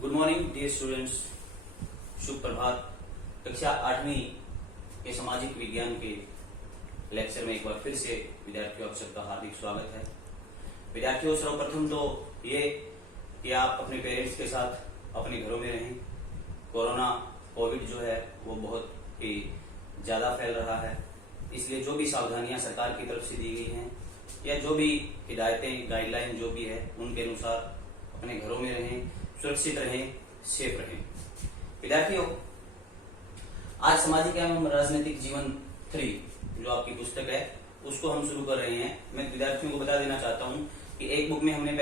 Good morning dear students, शुभ प्रभात। कक्षा 8वीं के सामाजिक विज्ञान के लेक्चर में एक बार फिर से विद्यार्थियों आप सबका हार्दिक स्वागत है। विद्यार्थियों, सर्वप्रथम तो ये कि आप अपने पेरेंट्स के साथ अपने घरों में रहें। कोविड जो है वो बहुत ही ज्यादा फैल रहा है, इसलिए जो भी सावधानियां सरकार की तरफ से दी गई हैं या जो भी हिदायतें गाइडलाइन जो भी है उनके अनुसार अपने घरों में रहें, सुरक्षित रहें, सेफ रहें। विद्यार्थियों, आज सामाजिक एवं राजनीतिक जीवन 3 जो आपकी पुस्तक है उसको हम शुरू कर रहे हैं। मैं विद्यार्थियों को बता देना चाहता हूं कि एक बुक में हमने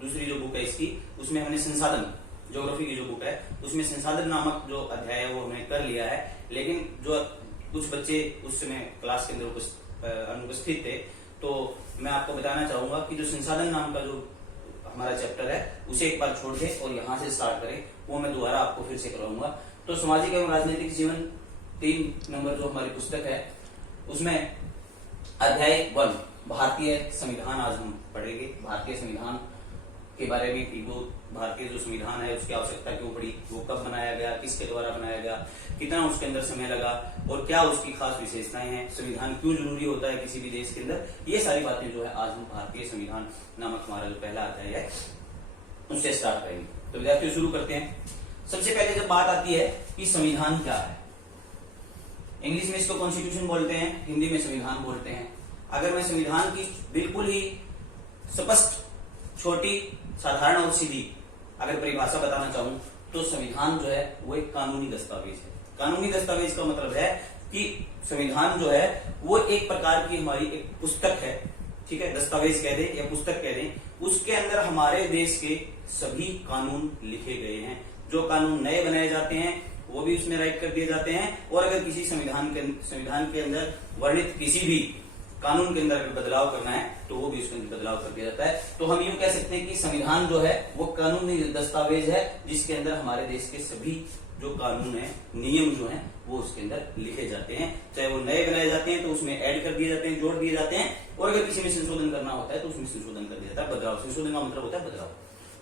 दूसरी जो बुक है इसकी, उसमें हमने संसाधन, ज्योग्राफी की जो बुक है उसमें संसाधन नामक जो अध्याय है वो हमने कर लिया है, लेकिन जो कुछ बच्चे उस समय क्लास के अंदर अनुपस्थित थे, तो मैं आपको बताना चाहूंगा कि जो संसाधन नाम का जो हमारा चैप्टर है उसे एक बार छोड़ के और यहाँ से स्टार्ट करें, वो मैं दोबारा आपको फिर से करवाऊंगा। तो सामाजिक एवं राजनीतिक जीवन 3 नंबर जो हमारी पुस्तक है उसमें अध्याय 1 भारतीय संविधान आज हम पढ़ेंगे। भारतीय संविधान के बारे में कि वो भारतीय जो संविधान है उसकी आवश्यकता क्यों पड़ी, वो कब बनाया गया, किसके द्वारा बनाया गया, कितना उसके अंदर समय लगा और क्या उसकी खास विशेषताएं हैं, संविधान क्यों जरूरी होता है किसी भी देश के अंदर, ये सारी बातें जो है आज हम भारतीय संविधान नामक हमारा जो पहला अध्याय है उससे स्टार्ट करेंगे। तो विद्यार्थियों शुरू करते हैं। सबसे पहले जब बात आती है कि संविधान क्या है, इंग्लिश में इसको कॉन्स्टिट्यूशन बोलते हैं, हिंदी में संविधान बोलते हैं। अगर मैं संविधान की बिल्कुल ही स्पष्ट, छोटी, साधारण और सीधी अगर परिभाषा बताना चाहूं तो संविधान जो है वो एक कानूनी दस्तावेज है। कानूनी दस्तावेज का मतलब है कि संविधान जो है वो एक प्रकार की हमारी एक पुस्तक है, ठीक है, दस्तावेज कह दें या पुस्तक कह दें। उसके अंदर हमारे देश के सभी कानून लिखे गए हैं। जो कानून नए बनाए जाते हैं वो भी उसमें राइट कर दिए जाते हैं, और अगर किसी संविधान के अंदर वर्णित किसी भी कानून के अंदर अगर बदलाव करना है तो वो भी उसके अंदर बदलाव कर दिया जाता है। तो हम यूं कह सकते हैं कि संविधान जो है वो कानूनी दस्तावेज है जिसके अंदर हमारे देश के सभी जो कानून है, नियम जो है वो उसके अंदर लिखे जाते हैं। चाहे वो नए बनाए जाते हैं तो उसमें ऐड कर दिए जाते हैं, जोड़ दिए जाते हैं, और अगर किसी में संशोधन करना होता है तो उसमें संशोधन कर दिया जाता है। बदलाव, संशोधन का मतलब होता है बदलाव।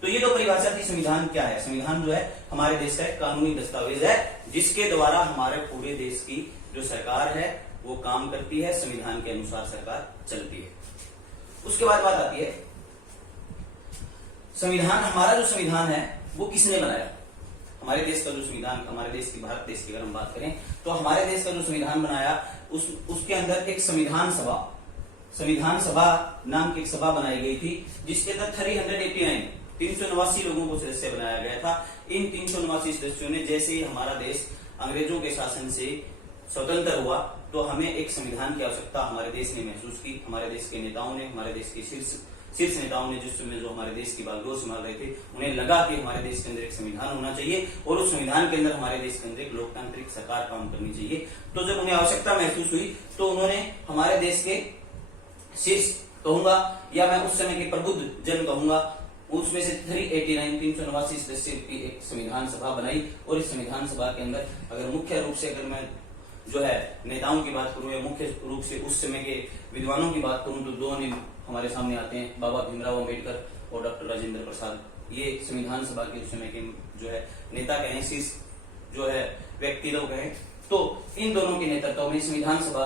तो ये जो परिभाषा थी संविधान क्या है, संविधान जो है हमारे देश का एक कानूनी दस्तावेज है जिसके द्वारा हमारे पूरे देश की जो सरकार है वो काम करती है, संविधान के अनुसार सरकार चलती है। उसके बाद बात आती है संविधान, हमारा जो संविधान है वो किसने बनाया। हमारे देश का जो संविधान, हमारे देश की, भारत देश की अगर हम बात करें तो हमारे देश का जो संविधान बनाया उसके अंदर एक संविधान सभा नाम की एक सभा बनाई गई थी जिसके अंदर 389 लोगों को सदस्य बनाया गया था। इन 389 सदस्यों ने जैसे ही हमारा देश अंग्रेजों के शासन से स्वतंत्र हुआ तो हमें एक संविधान की आवश्यकता हमारे देश ने महसूस की। हमारे देश के नेताओं ने, हमारे देश के शीर्ष नेताओं ने जिस समय जो हमारे देश की बागडोर संभाल रहे थे, उन्हें लगा कि हमारे देश के अंदर एक संविधान होना चाहिए और उस संविधान के अंदर हमारे देश के अंदर एक लोकतांत्रिक सरकार काम करनी चाहिए। तो जब उन्हें आवश्यकता महसूस हुई तो उन्होंने हमारे देश के शीर्ष कहूंगा या मैं उस समय के प्रबुद्ध जन कहूंगा, उसमें से 389 सदस्य की एक संविधान सभा बनाई। और इस संविधान सभा के अंदर अगर मुख्य रूप से अगर मैं जो है नेताओं की बात करूं या मुख्य रूप से उस समय के विद्वानों की बात करूं तो 2 ने हमारे सामने आते हैं, बाबा भीमराव अम्बेडकर और डॉक्टर राजेंद्र प्रसाद। ये संविधान सभा के उस समय के जो है नेता कहें, शीर्ष जो है व्यक्ति लोग कहें, तो इन दोनों के नेतृत्व में संविधान सभा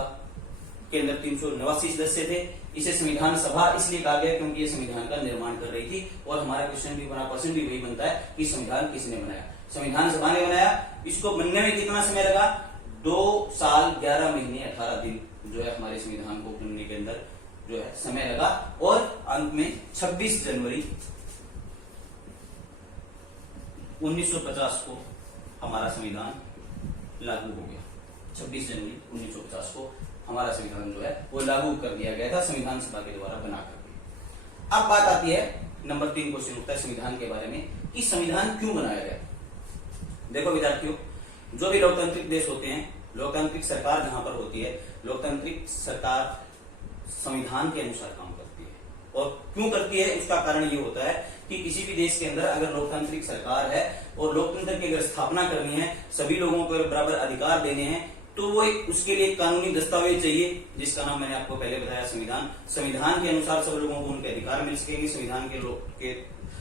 के अंदर 389 सदस्य थे। इसे संविधान सभा इसलिए कहा गया क्योंकि ये संविधान का निर्माण कर रही थी। और हमारा क्वेश्चन भी, हमारा प्रश्न भी वही बनता है कि संविधान किसने बनाया। संविधान सभा ने बनाया। इसको बनने में कितना समय लगा? 2 साल 11 महीने 18 दिन जो है हमारे संविधान को बनने के अंदर जो है समय लगा, और अंत में 26 जनवरी 1950 को हमारा संविधान लागू हो गया। 26 जनवरी 1950 को हमारा संविधान जो है वो लागू कर दिया गया था संविधान सभा के द्वारा बना करके। अब बात आती है नंबर 3 क्वेश्चन उठता है संविधान के बारे में कि संविधान क्यों बनाया गया। देखो विद्यार्थियों, जो भी लोकतांत्रिक देश होते हैं, लोकतांत्रिक सरकार जहां पर होती है, लोकतांत्रिक सरकार संविधान के अनुसार काम करती है। और क्यों करती है उसका कारण ये होता है कि किसी भी देश के अंदर अगर लोकतांत्रिक सरकार है और लोकतंत्र की अगर स्थापना करनी है, सभी लोगों को बराबर अधिकार देने हैं, तो वो उसके लिए एक कानूनी दस्तावेज चाहिए जिसका नाम मैंने आपको पहले बताया संविधान। संविधान के अनुसार सब लोगों को उनके अधिकार मिल सकेंगे।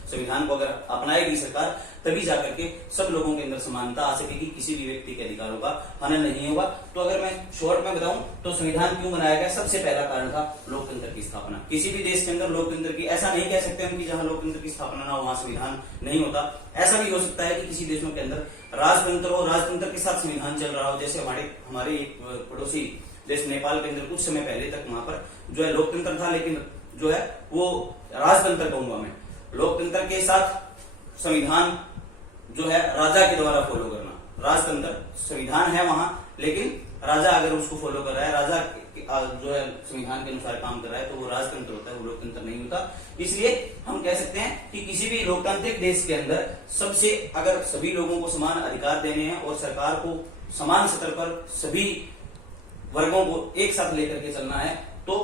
संविधान को अगर अपनाएगी सरकार तभी जाकर के सब लोगों के अंदर समानता आ सकेगी, किसी भी व्यक्ति के अधिकारों का हनन नहीं होगा। तो अगर मैं शॉर्ट में बताऊं तो संविधान क्यों बनाया गया, सबसे पहला कारण था लोकतंत्र की स्थापना। किसी भी देश के अंदर लोकतंत्र की, ऐसा नहीं कह सकते हम कि जहां लोकतंत्र की स्थापना ना हो वहां संविधान नहीं होता। ऐसा भी हो सकता है कि किसी देशों के अंदर राजतंत्र हो, राजतंत्र के साथ संविधान चल रहा हो। जैसे हमारे एक पड़ोसी देश नेपाल के अंदर कुछ समय पहले तक वहां पर जो है लोकतंत्र था, लेकिन जो है वो राजतंत्र कहूंगा मैं, लोकतंत्र के साथ संविधान जो है राजा के द्वारा फॉलो करना। राजतंत्र संविधान है वहां, लेकिन राजा अगर उसको फॉलो कर रहा है, राजा जो है संविधान के अनुसार काम कर रहा है, तो वो राजतंत्र होता है, वो लोकतंत्र नहीं होता। इसलिए हम कह सकते हैं कि किसी भी लोकतांत्रिक देश के अंदर सबसे अगर सभी लोगों को समान अधिकार देने हैं और सरकार को समान स्तर पर सभी वर्गों को एक साथ लेकर के चलना है तो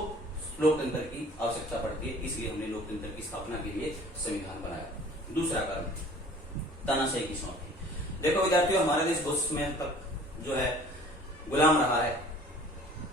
लोकतंत्र की आवश्यकता पड़ती है। इसलिए हमने लोकतंत्र की स्थापना के लिए संविधान बनाया। दूसरा कारण तानाशाही की समाप्ति। देखो विद्यार्थियों, हमारा देश बहुत समय तक जो है गुलाम रहा है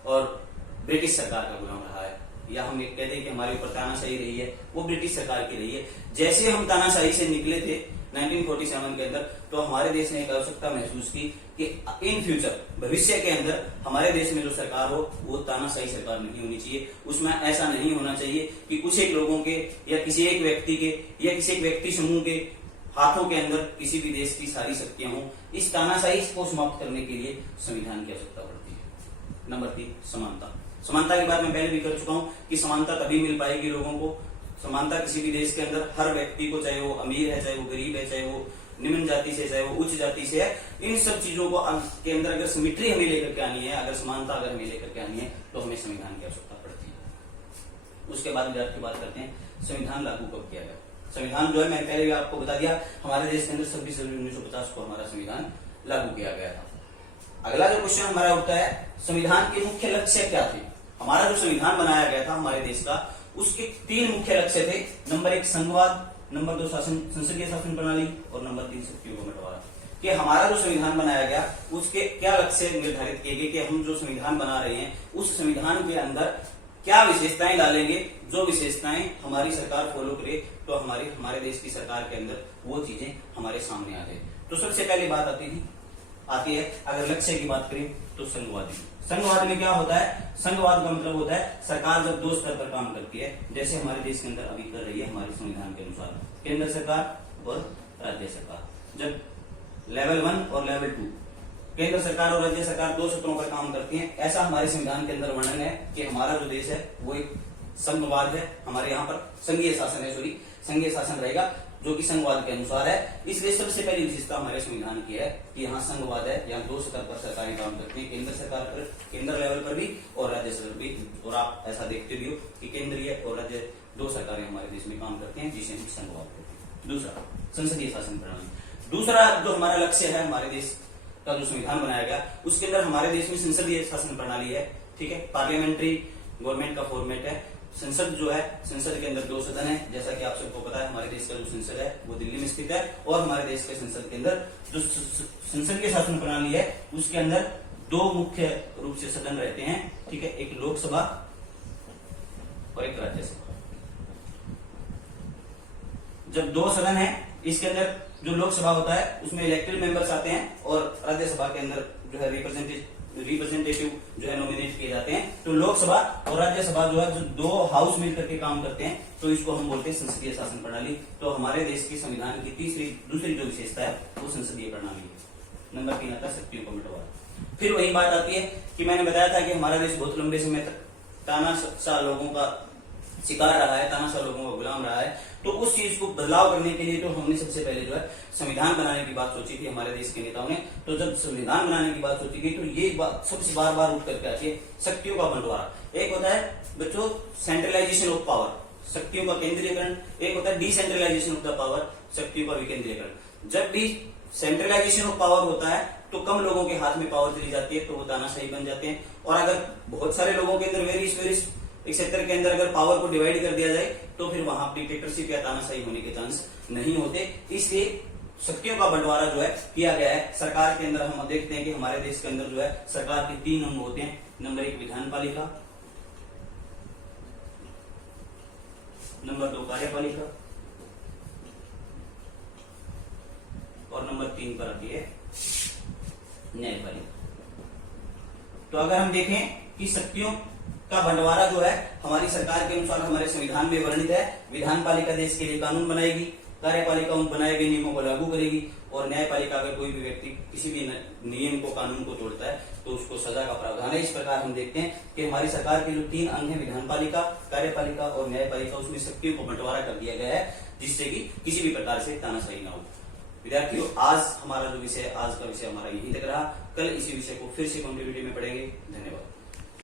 और ब्रिटिश सरकार का गुलाम रहा है, या हम ये कहते हैं कि हमारे ऊपर तानाशाही रही है, वो ब्रिटिश सरकार की रही है। जैसे हम तानाशाही से निकले थे 1947 के अंदर, तो हमारे देश ने एक आवश्यकता महसूस की कि इन फ्यूचर भविष्य के अंदर हमारे देश में जो सरकार हो वो तानाशाही सरकार नहीं होनी चाहिए। उसमें ऐसा नहीं होना चाहिए कि कुछ एक लोगों के या किसी एक व्यक्ति के या किसी एक व्यक्ति समूह के हाथों के अंदर किसी भी देश की सारी शक्तियां हों। इस तानाशाही को समाप्त करने के लिए संविधान की आवश्यकता पड़ती है। नंबर 3, समानता। समानता की बात मैं पहले भी कर चुका हूं कि समानता तभी मिल पाएगी लोगों को। समानता किसी भी देश के अंदर हर व्यक्ति को, चाहे वो अमीर है, चाहे वो गरीब है, चाहे वो निम्न जाति से, चाहे वो उच्च जाति से है, इन सब चीजों को के अंदर अगर सिमिट्री हमें लेकर के आनी है, अगर समानता अगर हमें लेकर के आनी है, तो हमें संविधान की आवश्यकता पड़ती है। उसके बाद विद्यार्थी बात करते हैं संविधान लागू कब किया गया। संविधान जो है मैंने पहले भी आपको बता दिया, हमारे देश के अंदर 26 जनवरी 1950 को हमारा संविधान लागू किया गया था। अगला जो क्वेश्चन हमारा उठता है, संविधान के मुख्य लक्ष्य क्या थे। हमारा जो संविधान बनाया गया था हमारे देश का, उसके 3 मुख्य लक्ष्य थे। नंबर 1 संघवाद, नंबर 2 संसदीय शासन प्रणाली और नंबर 3 शक्तियों को बंटवारा। कि हमारा जो संविधान बनाया गया उसके क्या लक्ष्य निर्धारित किए गए कि हम जो संविधान बना रहे हैं उस संविधान के अंदर क्या विशेषताएं डालेंगे, जो विशेषताएं हमारी सरकार फॉलो करे तो हमारे देश की सरकार के अंदर वो चीजें हमारे सामने आ जाए। तो सबसे पहली बात आती है अगर लक्ष्य की बात करें तो संघवादी। संघवाद में क्या होता है, संघवाद का मतलब होता है सरकार जब 2 स्तर पर काम करती है, जैसे हमारे देश के अंदर अभी कर रही है हमारे संविधान के अनुसार, केंद्र सरकार और राज्य सरकार। जब लेवल 1 और लेवल 2 केंद्र सरकार और राज्य सरकार 2 स्तरों पर काम करती हैं, ऐसा हमारे संविधान के अंदर वर्णन है कि हमारा जो देश है वो एक संघवाद है। हमारे यहाँ पर संघीय शासन रहेगा जो कि संघवाद के अनुसार है। इसलिए सबसे पहली विशेषता हमारे संविधान की है कि यहाँ संघवाद है, यहाँ 2 स्तर पर सरकारें काम करती है, केंद्र सरकार पर, केंद्र लेवल पर भी और राज्य स्तर पर भी। और आप ऐसा देखते भी हो कि केंद्रीय और राज्य 2 सरकारें हमारे देश में काम करते हैं, जिसे हम संघवाद कहते हैं। दूसरा संसदीय शासन प्रणाली। दूसरा जो हमारा लक्ष्य है, हमारे देश का जो संविधान बनाया गया उसके अंदर हमारे देश में संसदीय शासन प्रणाली है। ठीक है, पार्लियामेंट्री गवर्नमेंट का फॉर्मेट है। संसद जो है, संसद के अंदर 2 सदन है, जैसा कि आप सबको पता है हमारे देश का जो संसद है वो दिल्ली में स्थित है। और हमारे देश के संसद के अंदर जो संसदीय शासन प्रणाली है उसके अंदर 2 मुख्य रूप से सदन रहते हैं। ठीक है, एक लोकसभा और एक राज्यसभा। जब 2 सदन है, इसके अंदर जो लोकसभा होता है उसमें इलेक्टेड मेंबर्स आते हैं और राज्यसभा के अंदर जो है रिप्रेजेंटेटिव जो है नॉमिनेट किए जाते हैं। तो लोकसभा और राज्यसभा जो है जो 2 हाउस मिलकर के काम करते हैं, तो इसको हम बोलते हैं संसदीय शासन प्रणाली। तो हमारे देश की संविधान की दूसरी जो विशेषता है वो संसदीय प्रणाली है। नंबर 3 आता है शक्तियों का बंटवारा। फिर वही बात आती है कि मैंने बताया था कि हमारा देश बहुत लंबे समय तक तानाशाह लोगों का शिकार रहा है, तानाशाह लोगों का गुलाम रहा है। तो उस चीज को बदलाव करने के लिए तो हमने सबसे पहले जो है संविधान बनाने की बात सोची थी हमारे देश के नेताओं ने। तो जब संविधान बनाने की बात सोची गई तो ये बात सबसे बार उठ करके आती है शक्तियों का बंटवारा। एक होता है बच्चों सेंट्रलाइजेशन ऑफ पावर, शक्तियों का केंद्रीकरण। एक होता है डिसेंट्रलाइजेशन ऑफ द पावर, शक्तियों का विकेंद्रीकरण। जब भी सेंट्रलाइजेशन ऑफ पावर होता है तो कम लोगों के हाथ में पावर चली जाती है, तो वो तानाशाही बन जाते हैं। और अगर बहुत सारे लोगों के अंदर वेरियस एक क्षेत्र के अंदर अगर पावर को डिवाइड कर दिया जाए तो फिर वहां डिक्टेटरशिप या तानाशाही होने के चांस नहीं होते। इसलिए शक्तियों का बंटवारा जो है किया गया है। सरकार के अंदर हम देखते हैं कि हमारे देश के अंदर जो है सरकार के 3 अंग होते हैं। नंबर 1 विधान पालिका, नंबर 2 कार्यपालिका और नंबर 3 पर आती है न्यायपालिका। तो अगर हम देखें कि शक्तियों का बंटवारा जो है हमारी सरकार के अनुसार हमारे संविधान में वर्णित है। विधान पालिका देश के लिए कानून बनाएगी, कार्यपालिका उन बनाए गए नियमों को लागू करेगी और न्यायपालिका अगर कोई भी व्यक्ति किसी भी नियम को, कानून को तोड़ता है तो उसको सजा का प्रावधान है। इस प्रकार हम देखते हैं कि हमारी सरकार के जो 3 अंग है, विधान पालिका, कार्यपालिका और न्यायपालिका, उसमें शक्तियों को बंटवारा कर दिया गया है जिससे कि किसी भी प्रकार से तानाशाही ना हो। विद्यार्थियों, आज हमारा जो विषय, आज का विषय हमारा यहीं तक रहा। कल इसी विषय को फिर से कंटिन्यूटी में पढ़ेंगे। धन्यवाद।